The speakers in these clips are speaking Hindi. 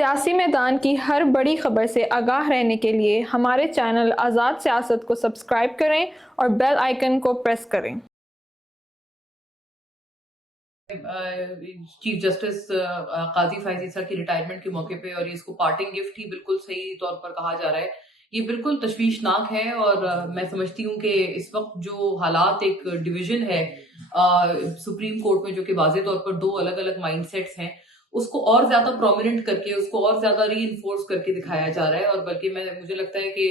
सियासी मैदान की हर बड़ी खबर से आगाह रहने के लिए हमारे चैनल आज़ाद सियासत को सब्सक्राइब करें और बेल आइकन को प्रेस करें। चीफ जस्टिस काजी फाइज ईसा की रिटायरमेंट के मौके पे और ये इसको पार्टिंग गिफ्ट ही बिल्कुल सही तौर पर कहा जा रहा है। ये बिल्कुल तशवीशनाक है और मैं समझती हूँ कि इस वक्त जो हालात एक डिवीजन है सुप्रीम कोर्ट में, जो कि वाज़े तौर पर दो अलग अलग माइंडसेट्स हैं, उसको और ज्यादा प्रोमिनेंट करके, उसको और ज्यादा री इन्फोर्स करके दिखाया जा रहा है। और बल्कि मुझे लगता है कि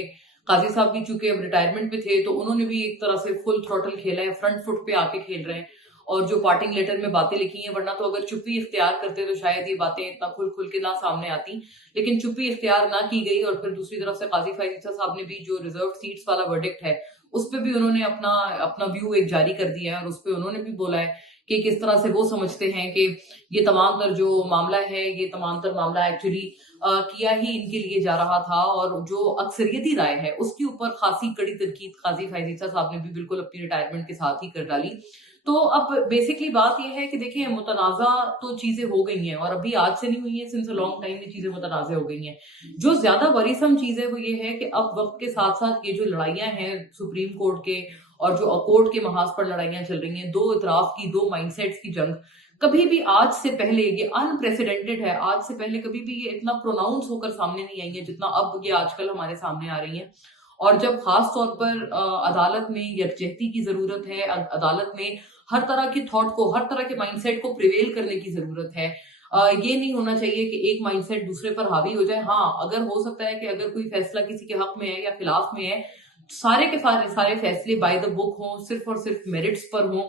काजी साहब भी चूंकि अब रिटायरमेंट पे थे तो उन्होंने भी एक तरह से फुल थ्रॉटल खेला है, फ्रंट फुट पे आके खेल रहे हैं और जो पार्टिंग लेटर में बातें लिखी हैं, वरना तो अगर चुप्पी इख्तियार करते तो शायद ये बातें इतना खुल खुल के ना सामने आती, लेकिन चुप्पी इख्तियार ना की गई। और फिर दूसरी तरफ से काजी फाइज ईसा साहब ने भी जो रिजर्व सीट्स वाला वर्डिक्ट है उस पर भी उन्होंने अपना अपना व्यू एक जारी कर दिया है और उस पर उन्होंने भी बोला है कि किस तरह से वो समझते हैं कि ये तमाम तर जो मामला है, ये तमाम तर मामला एक्चुअली किया ही इनके लिए जा रहा था और जो अक्सरियती राय है उसके ऊपर खासी कड़ी तनकीद काजी फाइज ईसा साहब ने भी बिल्कुल अपनी रिटायरमेंट के साथ ही कर डाली। तो अब बेसिकली बात यह है कि देखिए, मुतनाज़ा तो चीजें हो गई हैं और अभी आज से नहीं हुई है, सिंस अ लॉन्ग टाइम ये चीजें मुतनाज़ा हो गई हैं। जो ज्यादा वरीसम चीज है वो ये है कि अब वक्त के साथ साथ ये जो लड़ाइयां हैं सुप्रीम कोर्ट के और जो कोर्ट के महाज पर लड़ाइयां चल रही हैं, दो इतराफ की, दो माइंडसेट्स की जंग, कभी भी आज से पहले ये अनप्रेसिडेंटेड है। आज से पहले कभी भी ये इतना प्रोनाउंस होकर सामने नहीं आई है जितना अब ये आजकल हमारे सामने आ रही है। और जब खास तौर पर अदालत में यकजहती की जरूरत है, अदालत में हर तरह के थॉट को, हर तरह के माइंडसेट को प्रिवेल करने की जरूरत है। ये नहीं होना चाहिए कि एक माइंडसेट दूसरे पर हावी हो जाए। हाँ, अगर हो सकता है कि अगर कोई फैसला किसी के हक में है या खिलाफ में है, सारे के सारे फैसले बाय द बुक हों, सिर्फ और सिर्फ मेरिट्स पर हों,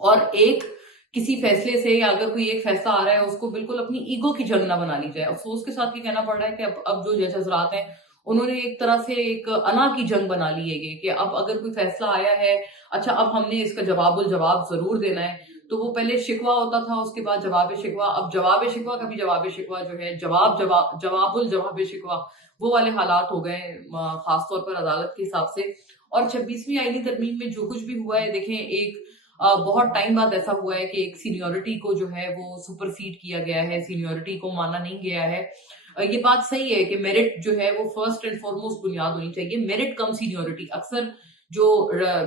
और एक किसी फैसले से या अगर कोई एक फैसला आ रहा है उसको बिल्कुल अपनी ईगो की जंग ना बना ली जाए। अफसोस के साथ ये कहना पड़ रहा है कि अब जो जज हजरात हैं उन्होंने एक तरह से एक अना की जंग बना ली है ये, कि अब अगर कोई फैसला आया है, अच्छा अब हमने इसका जवाबुल जवाब जरूर देना है। तो वो पहले शिकवा होता था, उसके बाद जवाब शिकवा, अब जवाब शिकवा का भी जवाब शिकवा जो है, जवाबुल जवाब शिकवा, वो वाले हालात हो गए खासतौर पर अदालत के हिसाब से। और 26वीं आईनी तरमीम में जो कुछ भी हुआ है, देखें, एक बहुत टाइम बाद ऐसा हुआ है कि एक सीनियोरिटी को जो है वो सुपरसीड किया गया है, सीनियोरिटी को माना नहीं गया है। ये बात सही है कि मेरिट जो है वो फर्स्ट एंड फॉरमोस्ट बुनियाद होनी चाहिए, मेरिट कम सीनियोरिटी। अक्सर जो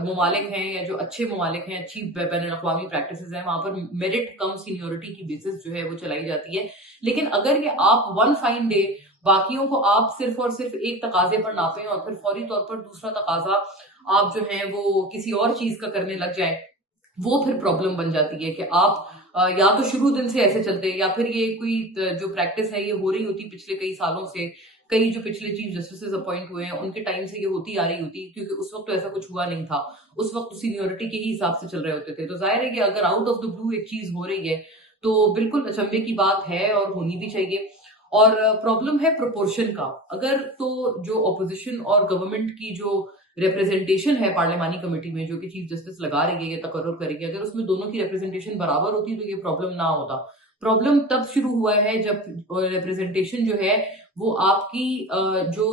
ममालिक हैं या जो अच्छे ममालिक हैं, अच्छी बैन अवी प्रैक्टिस हैं, वहां पर मेरिट कम सीनियोरिटी की बेसिस जो है वो चलाई जाती है। लेकिन अगर ये आप वन फाइन डे बाकियों को आप सिर्फ और सिर्फ एक तकाजे पर नापें और फिर फौरी तौर पर दूसरा तकाजा आप जो है वो किसी और चीज का करने लग जाए, वो फिर प्रॉब्लम बन जाती है कि आप या तो शुरू दिन से ऐसे चलते, या फिर ये कोई जो प्रैक्टिस है ये हो रही होती पिछले कई सालों से, कई जो पिछले चीफ जस्टिस अपॉइंट हुए हैं उनके टाइम से ये होती आ रही होती, क्योंकि उस वक्त तो ऐसा कुछ हुआ नहीं था। उस वक्त तो सीनियोरिटी के ही हिसाब से चल रहे होते थे। तो जाहिर है कि अगर आउट ऑफ द ब्लू एक चीज हो रही है तो बिल्कुल अचंभे की बात है और होनी भी चाहिए। और प्रॉब्लम है प्रोपोर्शन का। अगर तो जो ऑपोजिशन और गवर्नमेंट की जो रिप्रेजेंटेशन है पार्लियामानी कमेटी में, जो कि चीफ जस्टिस लगा रही है या तकर्रुर करेगी, अगर उसमें दोनों की रिप्रेजेंटेशन बराबर होती तो ये प्रॉब्लम ना होता। प्रॉब्लम तब शुरू हुआ है जब रिप्रेजेंटेशन जो है वो आपकी जो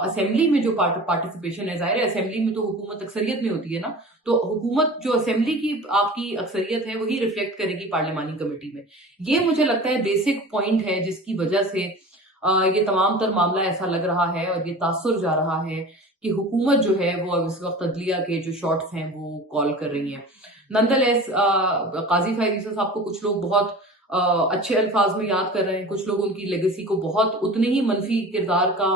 असेंबली में जो पार्टिसिपेशन है, जाहिर है असेंबली में तो हुकूमत अक्सरियत में होती है ना, तो हुकूमत जो असेंबली की आपकी अक्सरियत है वही रिफ्लेक्ट करेगी पार्लियामानी कमेटी में। ये मुझे लगता है बेसिक पॉइंट है जिसकी वजह से ये तमाम तर मामला ऐसा लग रहा है और ये तासुर जा रहा है कि हुकूमत जो है वो अब इस वक्त अदलिया के जो शॉट्स हैं वो कॉल कर रही है। नंदलेस काजी फाइज ईसा साहब को कुछ लोग बहुत अच्छे अल्फाज में याद कर रहे हैं, कुछ लोग उनकी लेगेसी को बहुत उतने ही मनफी किरदार का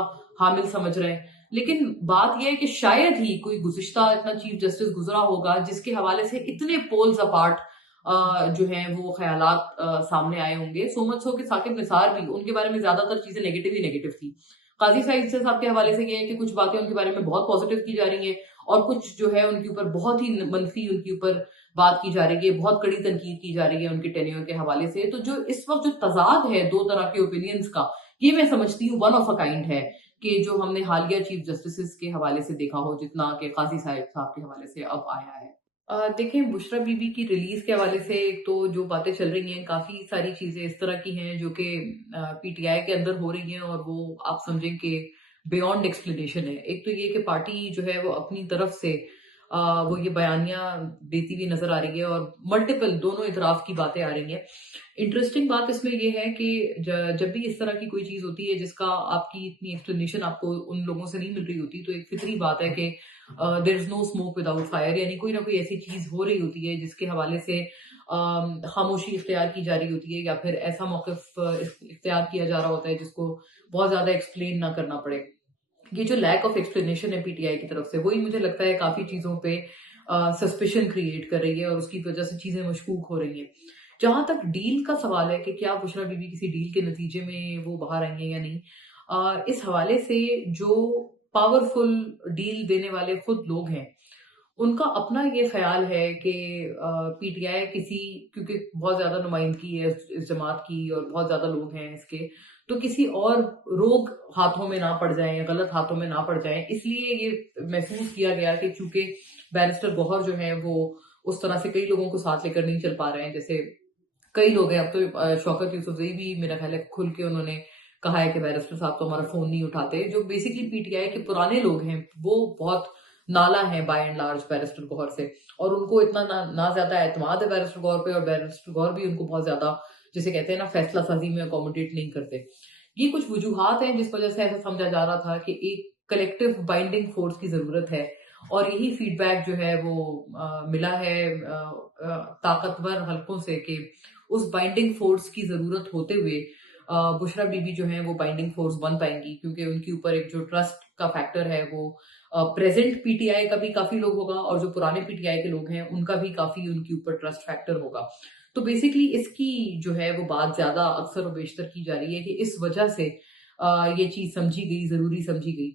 हामिल समझ रहे हैं। लेकिन बात यह है कि शायद ही कोई गुज़िश्ता इतना चीफ जस्टिस गुजरा होगा जिसके हवाले से इतने पोल्स अपार्ट जो है वो ख्यालात सामने आए होंगे। सो मच हो कि साकिब निसार भी, उनके बारे में ज्यादातर चीजें नेगेटिव ही नेगेटिव थी। काजी साहिब साहब के हवाले से ये है कि कुछ बातें उनके बारे में बहुत पॉजिटिव की जा रही हैं और कुछ जो है उनके ऊपर बहुत ही मनफी उनके ऊपर बात की जा रही है, बहुत कड़ी तनकीद की जा रही है उनके टेन्योर के हवाले से। तो जो इस वक्त जो तजाद है दो तरह के ओपिनियंस का, ये मैं समझती हूँ वन ऑफ अ काइंड है कि जो हमने हालिया चीफ जस्टिस के हवाले से देखा हो, जितना कि काजी साहब के हवाले से अब आया है। देखें, बुशरा बीबी की रिलीज के हवाले से एक तो जो बातें चल रही हैं, काफी सारी चीजें इस तरह की हैं जो कि पीटीआई के अंदर हो रही हैं और वो आप समझें कि बियॉन्ड एक्सप्लेनेशन है। एक तो ये कि पार्टी जो है वो अपनी तरफ से वो ये बयानियां देती हुई नजर आ रही है और मल्टीपल दोनों इतराफ की बातें आ रही हैं। इंटरेस्टिंग बात इसमें ये है कि जब भी इस तरह की कोई चीज होती है जिसका आपकी इतनी एक्सप्लेनेशन आपको उन लोगों से नहीं मिल रही होती, तो एक फितरी बात है कि there is no smoke without fire, यानी कोई ना कोई ऐसी चीज हो रही होती है जिसके हवाले से खामोशी इख्तियार की जा रही होती है या फिर ऐसा मौक़िफ़ इख्तियार किया जा रहा होता है जिसको बहुत ज़्यादा एक्सप्लेन ना करना पड़े। ये जो लैक ऑफ एक्सप्लेनेशन है पीटीआई की तरफ से, वही मुझे लगता है काफ़ी चीज़ों पे सस्पिशन क्रिएट कर रही है और उसकी वजह से चीज़ें मशकूक हो रही हैं। जहाँ तक डील का सवाल है कि क्या बुशरा बीबी किसी डील के नतीजे में वो बाहर आई हैं या नहीं, इस हवाले से जो पावरफुल डील देने वाले खुद लोग हैं, उनका अपना ये ख्याल है कि पीटीआई किसी, क्योंकि बहुत ज्यादा नुमाइंदगी है इस जमात की और बहुत ज्यादा लोग हैं इसके, तो किसी और रोग हाथों में ना पड़ जाएं, गलत हाथों में ना पड़ जाएं, इसलिए ये महसूस किया गया कि चूंकि बैरिस्टर गौहर जो है वो उस तरह से कई लोगों को साथ लेकर नहीं चल पा रहे हैं, जैसे कई लोग हैं, अब तो शौकत यूसुफजई भी मेरा ख्याल है खुल के उन्होंने कहा है कि बैरिस्टर साहब तो हमारा फोन नहीं उठाते। जो बेसिकली पीटीआई के पुराने लोग हैं वो बहुत नाला है by and large barrister Gauhar से, और उनको इतना ना ज्यादा एतमाद है बैरिस्टर गौहर पे, और बैरिस्टर गौहर भी उनको बहुत ज्यादा, जिसे कहते हैं ना, फैसला साजी में अकोमोडेट नहीं करते। ये कुछ वजूहात हैं जिस वजह से ऐसा समझा जा रहा था कि एक कलेक्टिव बाइंडिंग फोर्स की जरूरत है, और यही फीडबैक जो है वो मिला है ताकतवर हलकों से कि उस बाइंडिंग फोर्स की जरूरत होते हुए बुशरा बीबी जो है वो बाइंडिंग फोर्स बन पाएंगी, क्योंकि उनके ऊपर एक जो ट्रस्ट का फैक्टर है वो प्रेजेंट पीटीआई का भी काफी लोग होगा और जो पुराने पीटीआई के लोग हैं उनका भी काफी उनके ऊपर ट्रस्ट फैक्टर होगा। तो बेसिकली इसकी जो है वो बात ज्यादा अक्सर और बेशतर की जा रही है कि इस वजह से ये चीज समझी गई, जरूरी समझी गई,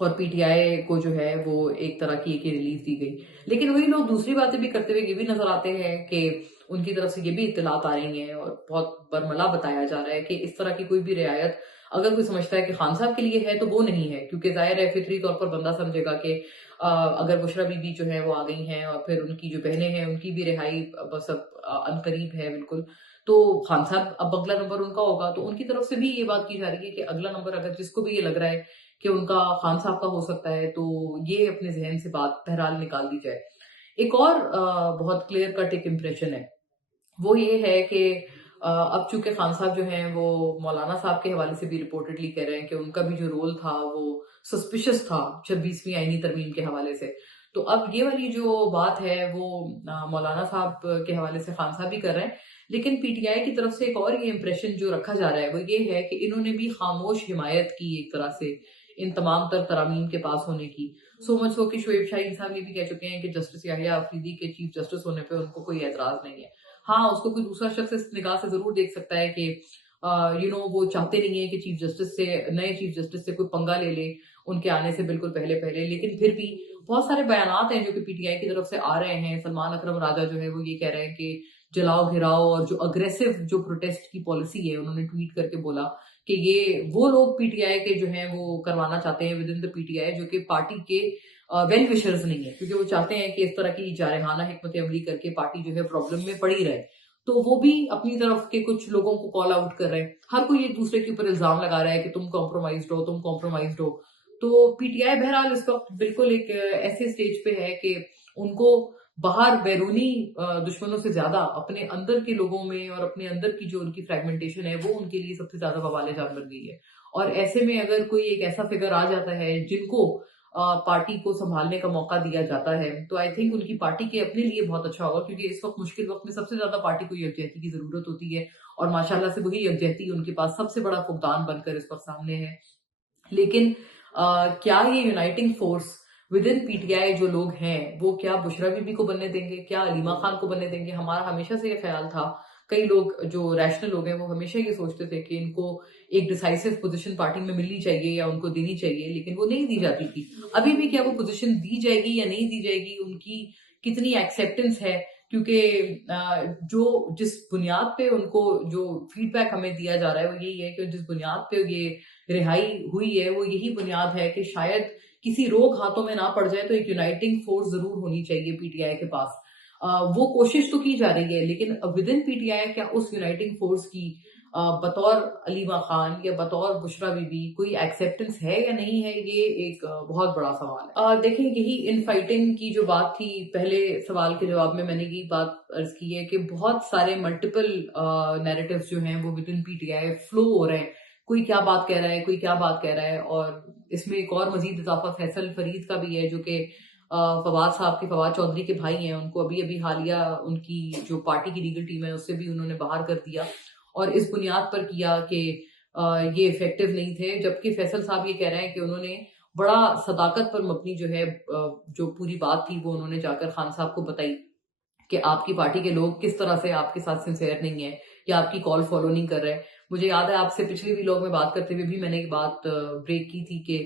और पीटीआई को जो है वो एक तरह की एक रिलीफ दी गई। लेकिन वही लोग दूसरी बातें भी करते हुए ये भी नजर आते हैं कि उनकी तरफ से ये भी इत्तलात आ रही हैं और बहुत बरमला बताया जा रहा है कि इस तरह की कोई भी रियायत अगर कोई समझता है कि खान साहब के लिए है तो वो नहीं है, क्योंकि जाहिर है फितरी तौर पर बंदा समझेगा कि अगर बुशरा बीबी जो है वो आ गई हैं और फिर उनकी जो बहनें हैं उनकी भी रिहाई बस अब अनकरीब है बिल्कुल, तो खान साहब अब अगला नंबर उनका होगा। तो उनकी तरफ से भी ये बात की जा रही है कि अगला नंबर अगर जिसको भी ये लग रहा है कि उनका खान साहब का हो सकता है, तो ये अपने जहन से बात बहरहाल निकाल दी जाए। एक और बहुत क्लियर कट एक इम्प्रेशन है, वो ये है कि अब चूंकि खान साहब जो हैं वो मौलाना साहब के हवाले से भी रिपोर्टेडली कह रहे हैं कि उनका भी जो रोल था वो सस्पिशियस था 26वीं आईनी तरमीम के हवाले से। तो अब ये वाली जो बात है वो मौलाना साहब के हवाले से खान साहब भी कर रहे हैं, लेकिन पीटीआई की तरफ से एक और ये इम्प्रेशन जो रखा जा रहा है वो ये है कि इन्होंने भी खामोश हिमायत की एक तरह से इन तमाम तर तरामीम के पास होने की। सो मच सो कि शोएब शाहीन साहब ये भी कह चुके हैं कि जस्टिस याहिया अफरीदी के चीफ जस्टिस होने पे उनको कोई एतराज नहीं है। हाँ, उसको कोई दूसरा शख्स इस निगाह से जरूर देख सकता है कि वो चाहते नहीं है कि चीफ जस्टिस से, नए चीफ जस्टिस से कोई पंगा ले ले उनके आने से बिल्कुल पहले पहले, लेकिन फिर भी बहुत सारे बयानात हैं जो कि पीटीआई की तरफ से आ रहे हैं। सलमान अकरम राजा जो है वो ये कह रहे हैं कि जलाओ घिराओ और जो अग्रेसिव जो प्रोटेस्ट की पॉलिसी है, उन्होंने ट्वीट करके बोला कि ये वो लोग पीटीआई के जो हैं वो करवाना चाहते हैं विद इन द पीटीआई, जो कि पार्टी के वेल विशर्स नहीं है, क्योंकि वो चाहते हैं कि इस तरह की जारहाना हिकमत अमली करके पार्टी जो है प्रॉब्लम में पड़ी रहे। तो वो भी अपनी तरफ के कुछ लोगों को कॉल आउट कर रहे हैं। हर कोई एक दूसरे के ऊपर इल्जाम लगा रहा है कि तुम कॉम्प्रोमाइज्ड हो, तुम कॉम्प्रोमाइज्ड हो। तो पीटीआई बहरहाल इस वक्त बिल्कुल एक ऐसे स्टेज पे है कि उनको बाहर बैरूनी दुश्मनों से ज्यादा अपने अंदर के लोगों में और अपने अंदर की जो उनकी फ्रेगमेंटेशन है वो उनके लिए सबसे ज्यादा बवाले जान बन गई है। और ऐसे में अगर कोई एक ऐसा फिगर आ जाता है जिनको पार्टी को संभालने का मौका दिया जाता है, तो आई थिंक उनकी पार्टी के अपने लिए बहुत अच्छा होगा, क्योंकि इस वक्त मुश्किल वक्त में सबसे ज्यादा पार्टी को यकजहती की जरूरत होती है, और माशाल्लाह से वही यकजहती उनके पास सबसे बड़ा फुकदान बनकर इस वक्त सामने है। लेकिन क्या ये uniting force with in PTI जो लोग हैं वो क्या बुशरा बीबी को बनने देंगे, क्या अलीमा खान को बनने देंगे? हमारा हमेशा से ये ख्याल था, कई लोग जो रैशनल लोग हैं वो हमेशा ये सोचते थे कि इनको एक डिसाइसिव पोजीशन पार्टी में मिलनी चाहिए या उनको देनी चाहिए, लेकिन वो नहीं दी जाती थी। अभी भी क्या वो पोजीशन दी जाएगी या नहीं दी जाएगी, उनकी कितनी एक्सेप्टेंस है, क्योंकि जो जिस बुनियाद पे उनको जो फीडबैक हमें दिया जा रहा है वो यही है कि जिस बुनियाद पे ये रिहाई हुई है वो यही बुनियाद है कि शायद किसी रोग हाथों में ना पड़ जाए, तो एक यूनाइटिंग फोर्स जरूर होनी चाहिए पीटीआई के पास। वो कोशिश तो की जा रही है, लेकिन विद इन पीटीआई क्या उस यूनाइटिंग फोर्स की बतौर अलीमा खान या बतौर बुशरा बीबी कोई एक्सेप्टेंस है या नहीं है, ये एक बहुत बड़ा सवाल है। देखें, यही इन फाइटिंग की जो बात थी, पहले सवाल के जवाब में मैंने यही बात अर्ज की है कि बहुत सारे मल्टीपल नैरेटिव्स जो हैं वो विद इन पीटीआई फ्लो हो रहे हैं। कोई क्या बात कह रहा है, कोई क्या बात कह रहा है, और इसमें एक और मजीद इजाफा फैसल फरीद का भी है, जो कि फवाद साहब के, फवाद चौधरी के भाई हैं। उनको अभी अभी हालिया उनकी जो पार्टी की लीगल टीम है उससे भी उन्होंने बाहर कर दिया, और इस बुनियाद पर किया कि ये इफेक्टिव नहीं थे। जबकि फैसल साहब ये कह रहे हैं कि उन्होंने बड़ा सदाकत पर मबनी जो है जो पूरी बात थी वो उन्होंने जाकर खान साहब को बताई कि आपकी पार्टी के लोग किस तरह से आपके साथ सिंसियर नहीं है या आपकी कॉल फॉलो नहीं कर रहे। मुझे याद है आपसे पिछले व्लॉग में बात करते हुए भी मैंने एक बात ब्रेक की थी कि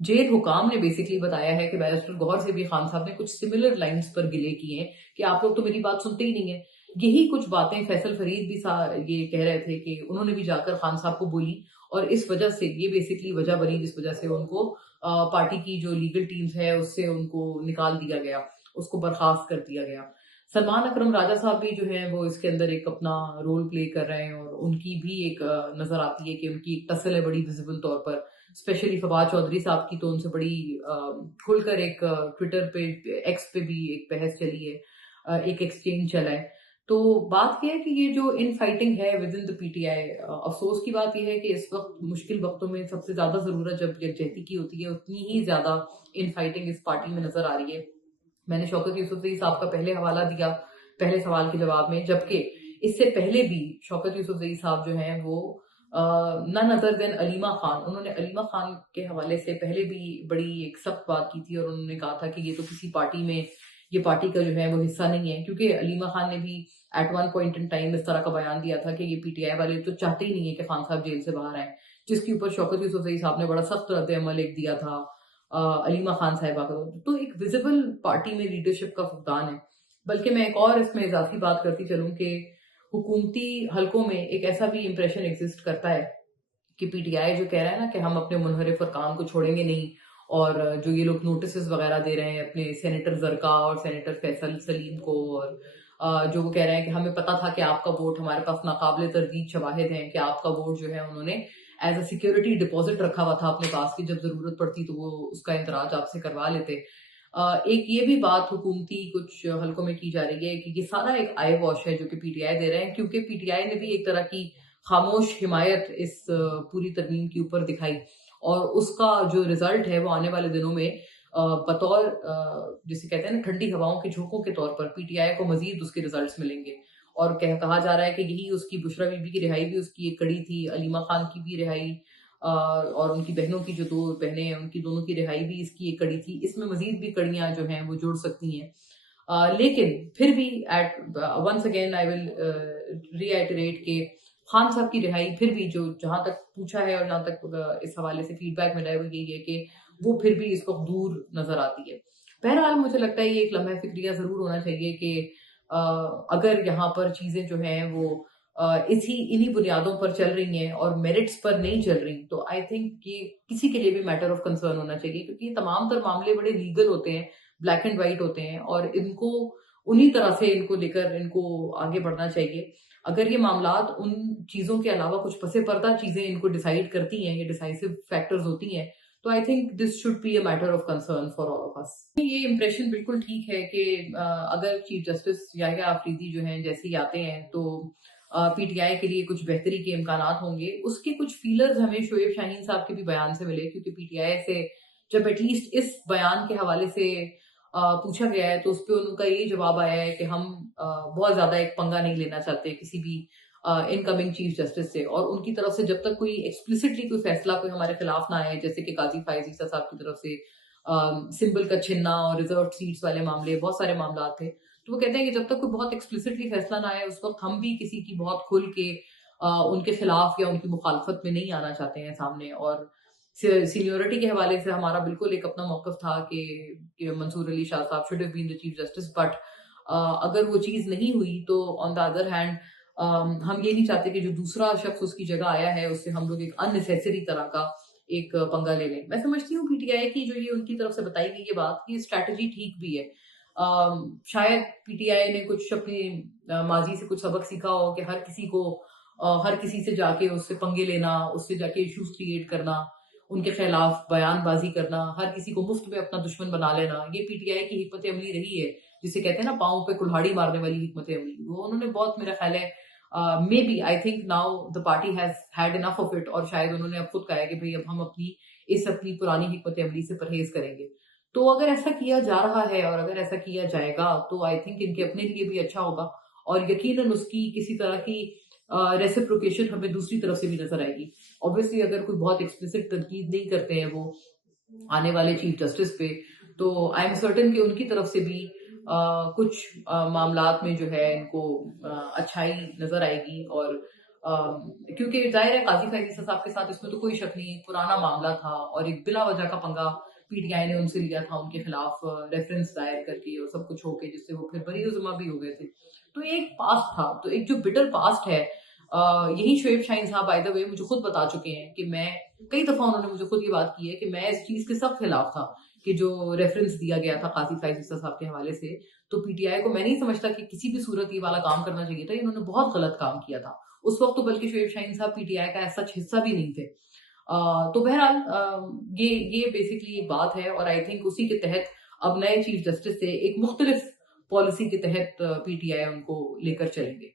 जेल हुकाम ने बेसिकली बताया है कि बैरिस्टर गौहर से भी खान साहब ने कुछ सिमिलर लाइंस पर गिले किए हैं कि आप लोग तो मेरी बात सुनते ही नहीं है। यही कुछ बातें फैसल फरीद भी ये कह रहे थे कि उन्होंने भी जाकर खान साहब को बोली, और इस वजह से ये बेसिकली वजह बनी जिस वजह से उनको पार्टी की जो लीगल टीम्स है उससे उनको निकाल दिया गया, उसको बर्खास्त कर दिया गया। सलमान अकरम राजा साहब भी जो है वो इसके अंदर एक अपना रोल प्ले कर रहे हैं, और उनकी भी एक नजर आती है कि उनकी एक टसल है बड़ी विजिबल तौर पर। स्पेशली फवाद चौधरी साहब की तो उनसे बड़ी खुलकर एक ट्विटर पे, एक्स पे भी एक बहस चली है, एक एक्सचेंज चला है। तो बात यह है कि ये जो इन फाइटिंग है विद इन द पीटीआई, अफसोस की बात यह है कि इस वक्त मुश्किल वक्तों में सबसे ज्यादा जरूरत जब यकजहती की होती है उतनी ही ज्यादा इन फाइटिंग इस पार्टी में नजर आ रही है। मैंने शौकत यूसुफजई साहब का पहले हवाला दिया पहले सवाल के जवाब में, जबकि इससे पहले भी शौकत यूसुफजई साहब जो हैं वो none other than Aleema Khan, उन्होंने अलीमा खान के हवाले से पहले भी बड़ी एक सख्त बात की थी, और उन्होंने कहा था कि ये तो किसी पार्टी में, ये पार्टी का जो है वो हिस्सा नहीं है, क्योंकि अलीमा खान ने भी at one point in time इस तरह का बयान दिया था कि ये पीटीआई वाले तो चाहते ही नहीं है कि खान साहब जेल से बाहर आए, जिसके ऊपर शौकत यूसुफजई साहब ने बड़ा सख्त रद्द अमल एक दिया था अलीमा खान साहिबा का। तो एक विजिबल पार्टी में लीडरशिप का फुकदान है। बल्कि मैं एक और इसमें इजाफी बात करती चलूं कि हुकूमती हलकों में एक ऐसा भी इंप्रेशन एग्जिस्ट करता है कि पीटीआई जो कह रहा है ना कि हम अपने मुनहरिफ अरकान को छोड़ेंगे नहीं, और जो ये लोग नोटिस वगैरह दे रहे हैं अपने सेनेटर जरका और सेनेटर फैसल सलीम को, और जो वो कह रहे हैं कि हमें पता था कि आपका वोट, हमारे पास नाकाबिले तरदीद शवाहिद हैं कि आपका वोट जो है उन्होंने एज अ सिक्योरिटी डिपॉजिट रखा हुआ था अपने पास की जब जरूरत पड़ती तो वो उसका इंतराज आपसे करवा लेते। एक ये भी बात हुकूमती कुछ हलकों में की जा रही है कि ये सारा एक आई वॉश है जो कि पीटीआई दे रहे हैं, क्योंकि पीटीआई ने भी एक तरह की खामोश हिमायत इस पूरी तरमीम के ऊपर दिखाई, और उसका जो रिजल्ट है वो आने वाले दिनों में बतौर जिसे कहते हैं ना ठंडी हवाओं के झोंकों के तौर पर पीटीआई को मजीद उसके रिजल्ट्स मिलेंगे। और कहा जा रहा है कि यही उसकी बुशरा बीबी की रिहाई भी उसकी एक कड़ी थी, अलीमा खान की भी रिहाई और उनकी बहनों की जो 2 बहनें हैं उनकी दोनों की रिहाई भी इसकी एक कड़ी थी। इसमें मजीद भी कड़ियां जो हैं वो जुड़ सकती हैं। लेकिन फिर भी at once again I will reiterate के खान साहब की रिहाई फिर भी जो जहां तक पूछा है और जहां तक इस हवाले से फीडबैक मिला है वो यही है कि वो फिर भी इसको दूर नजर आती है। बहरहाल मुझे लगता है ये एक लम्हा फिक्रिया जरूर होना चाहिए कि अगर यहाँ पर चीजें जो हैं वो इन्हीं बुनियादों पर चल रही हैं और मेरिट्स पर नहीं चल रही, तो आई थिंक ये किसी के लिए भी मैटर ऑफ कंसर्न होना चाहिए, क्योंकि ये तमाम तर मामले बड़े लीगल होते हैं, ब्लैक एंड व्हाइट होते हैं, और इनको उन्हीं तरह से इनको लेकर इनको आगे बढ़ना चाहिए। अगर ये मामलात उन चीजों के अलावा कुछ पसे पर्दा चीजें इनको डिसाइड करती हैं, ये डिसाइसिव फैक्टर्स होती हैं, तो I think this should be a matter of concern for all of us. ये इंप्रेशन बिल्कुल ठीक है कि अगर चीफ जस्टिस याहिया आफरीदी जो हैं जैसे ही आते हैं तो पीटीआई के लिए कुछ बेहतरी के इम्कानात होंगे। उसके कुछ फीलर्स हमें शोएब शाहीन साहब के भी बयान से मिले, क्योंकि पीटीआई से जब एटलीस्ट इस बयान के हवाले से पूछा गया है तो उस पर उनका ये जवाब आया है कि हम बहुत ज्यादा एक पंगा नहीं लेना चाहते किसी भी इनकमिंग चीफ जस्टिस से, और उनकी तरफ से जब तक कोई एक्सप्लिसिटली कोई फैसला कोई हमारे खिलाफ ना आए, जैसे कि काजी फायज ईसा साहब की तरफ से सिंबल का छिन्ना और रिजर्व सीट्स वाले मामले, बहुत सारे मामला थे, तो वो कहते हैं कि जब तक कोई बहुत एक्सप्लिसिटली फैसला ना आए उस वक्त हम भी किसी की बहुत खुल के उनके खिलाफ या उनकी मुखालफत में नहीं आना चाहते हैं सामने। और सीनियोरिटी के हवाले से हमारा बिल्कुल एक अपना मौकफ था कि मंसूर अली शाह साहब should have been the chief justice, but अगर वो चीज नहीं हुई तो ऑन द अदर हैंड हम ये नहीं चाहते कि जो दूसरा शख्स उसकी जगह आया है उससे हम लोग एक अननेसेसरी तरह का एक पंगा ले लें। मैं समझती हूँ पीटीआई की जो ये उनकी तरफ से बताई गई ये बात की स्ट्रैटेजी ठीक भी है। शायद पीटीआई ने कुछ अपनी माजी से कुछ सबक सीखा हो कि हर किसी को हर किसी से जाके उससे पंगे लेना, उससे जाके इश्यूज क्रिएट करना, उनके खिलाफ बयानबाजी करना, हर किसी को मुफ्त में अपना दुश्मन बना लेना, ये पीटीआई की हिकमत अमली रही है, जिसे कहते हैं ना पाँव पे कुल्हाड़ी मारने वाली हिकमत अमली। वो उन्होंने बहुत, मेरा ख्याल है, maybe I think now the party has had enough of it, और शायद उन्होंने अब खुद कहा है कि भाई अब हम अपनी पुरानी हिकमत अमली से परहेज करेंगे। तो अगर ऐसा किया जा रहा है और अगर ऐसा किया जाएगा तो आई थिंक इनके अपने लिए भी अच्छा होगा, और यकीनन उसकी किसी तरह की रेसिप्रोकेशन हमें दूसरी तरफ से भी नजर आएगी। ऑब्वियसली अगर कोई बहुत एक्सप्लिसिट तनकीद नहीं करते हैं वो आने वाले चीफ जस्टिस पे, तो आई एम सर्टन कि उनकी तरफ से भी कुछ मामलात में जो है इनको अच्छाई नजर आएगी। और क्योंकि जाहिर है काजी फैज ईसा साहब के साथ इसमें तो कोई शक नहीं, एक पुराना मामला था और एक बिला वजह का पंगा पीटीआई ने उनसे लिया था, उनके खिलाफ रेफरेंस दायर करके और सब कुछ होके, जिससे वो फिर बरी-उज़्मा भी हो गए थे। तो एक पास्ट था, तो एक जो बिटर पास्ट है, यही शोएब शाहीन साहब बाय द वे मुझे खुद बता चुके हैं कि मैं, कई दफा उन्होंने मुझे खुद ये बात की है कि मैं इस चीज के सब खिलाफ था कि जो रेफरेंस दिया गया था काजी फैज ईसा साहब के हवाले से। तो पीटीआई को मैं नहीं समझता कि किसी भी सूरत ये वाला काम करना चाहिए था, इन्होंने बहुत गलत काम किया था उस वक्त। तो बल्कि शोएब शाहीन साहब पीटीआई का सच हिस्सा भी नहीं थे। तो बहरहाल ये बेसिकली एक बात है, और आई थिंक उसी के तहत अब नए चीफ जस्टिस से एक मुख्तलिफ पॉलिसी के तहत पीटीआई उनको लेकर चलेंगे।